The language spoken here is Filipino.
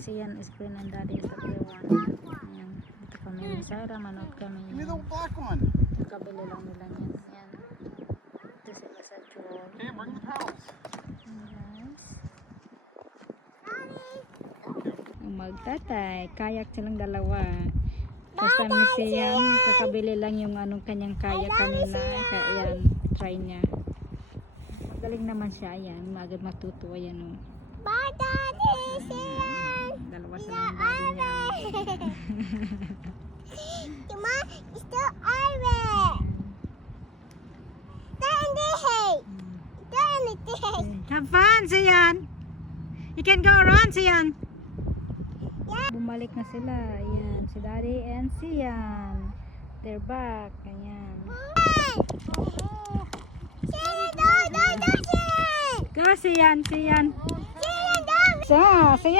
si Yan is Queen and Daddy is the clear one. Ayan. Dito kami ni Sarah, manood kami. Give me the black one. Kabili lang nila yan. Yan. Dito sila sa Jewel. Okay, bring the paddles. Yes. Ang magtatay, kayak silang dalawa. First time ni Sian, kakabili lang yung anong kanyang kayak kanina. Kaya yan, try niya. Magaling naman siya, yan. Agad matutuwa yan. Oh. Bye, Daddy! Sian! Dalawa silang daddy niya. Cuma, itu Iris. Daddy, hey! Daddy, hey! Have fun, Sian! You can go around, Sian! Bumalik na sila. Ayan, si Daddy and Sian. They're back. Ayan. Sian, Sian! Go, Sian! Sian! Sian, Sian!